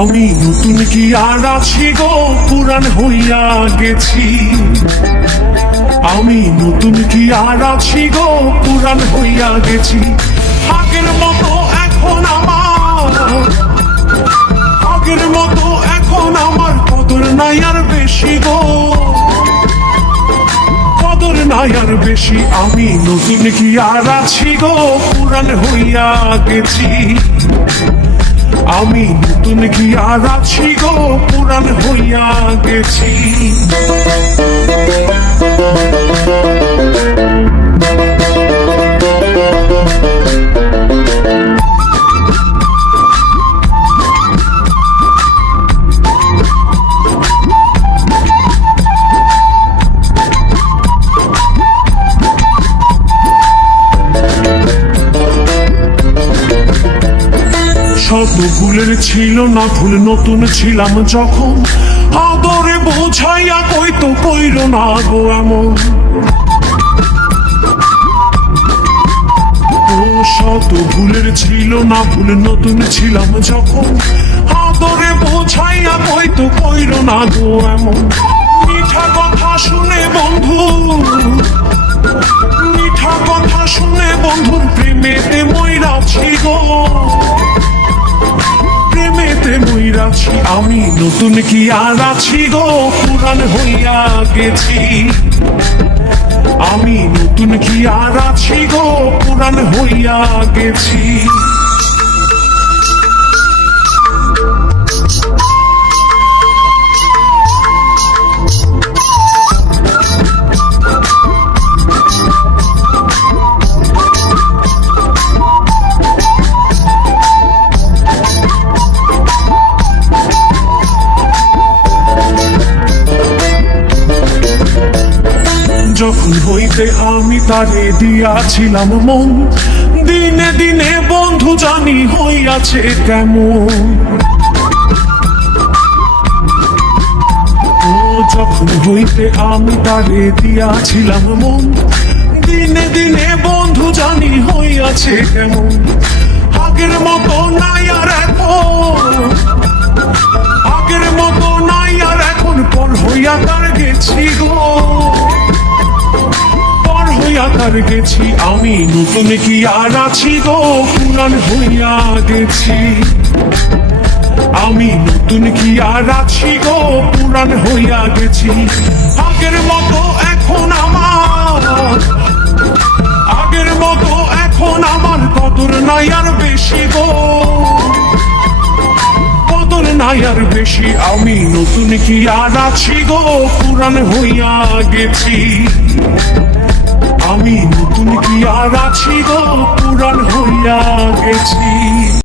আমি নতুন কি আর আছি গো, পুরান হইয়া গেছি। আমি নতুন কি আর আছি গো, পুরান হইয়া গেছি। আগের মতো এখন আমার, আগের মতো এখন আমার কদর নাই আর বেশি গো, কদর নাই আর বেশি। আমি নতুন কি আর আছি গো, পুরান হইয়া গেছি। আমি নতুন কি আর আছি গো, পুরান হইয়া গেছি। শত ভুলের ছিল না ভুল, নতুন ছিলাম যখন। আদরে বোঝাইয়া কইতো কইর না গো এমন। ও শত ভুলের ছিল না ভুল, নতুন ছিলাম যখন। আদরে বোঝাইয়া কইতো কইর না গো এমন। মিঠা কথা শুনে বন্ধু, মিঠা কথা শুনে বন্ধুর প্রেমেতে মইরাছি গো, প্রেমেতে মইরাছি। আমি নতুন কি আর আছি গো, পুরান হইয়া গেছি। আমি নতুন কি আর আছি গো, পুরান হইয়া গেছি। যখন হইতে আমি তারে দিয়াছিলাম মন, দিনে দিনে বন্ধু জানি হইয়াছে কেমন। ও যখন হইতে আমি তারে দিয়াছিলাম মন, দিনে দিনে বন্ধু জানি হইয়াছে কেমন। আগের মতো নাই আর এখন, আগের মতো নাই আর এখন। পর হইয়া তার গেছি গো, তার গেছি। আমি নতুন কি আর আছি গো, পুরান হইয়া গেছি। আমি নতুন কি আর আছি গো, পুরান হইয়া গেছি। আগের মতো এখন আমার, আগের মতো এখন আমার কদর নাই আর বেশি গো, কদর নাই আর বেশি। আমি নতুন কি আর আছি গো, পুরান হইয়া গেছি। আমি নতুন কি আর আছি গো, পুরান হইয়া গেছি।